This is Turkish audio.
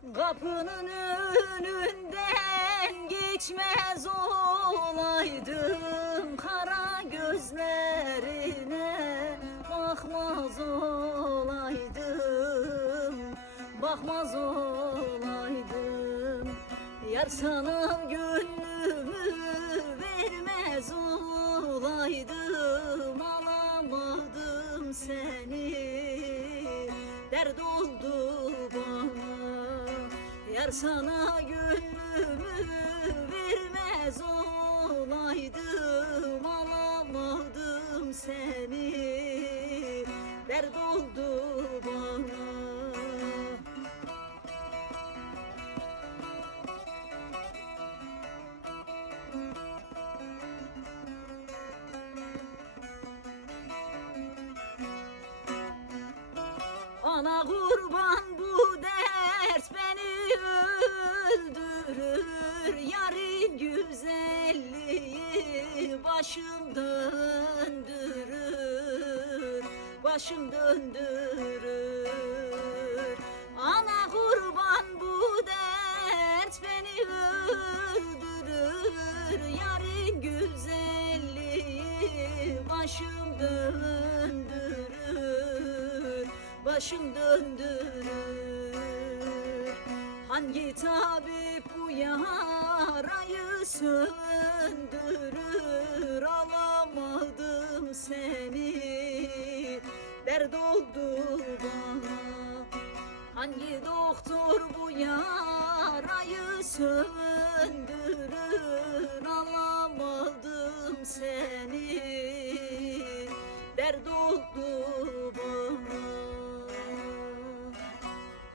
Kapının önünden geçmez olaydım, kara gözlerine bakmaz olaydım, bakmaz olaydım. Yar sana gönlümü vermez olaydım, alamadım seni, dert oldu bana. Yar sana gönlümü vermez olaydım, alamadım seni, dert oldu bana. Ana kurban bu dert beni öldürür, yarın güzelliği başım döndürür, başım döndürür. Ana kurban bu dert beni öldürür, yarın güzelliği başım döndürür, başım döndürür. Hangi tabip bu yarayı söndürür, alamadım seni, dert oldu bana. Hangi doktor bu yarayı söndürür, alamadım seni, dert oldu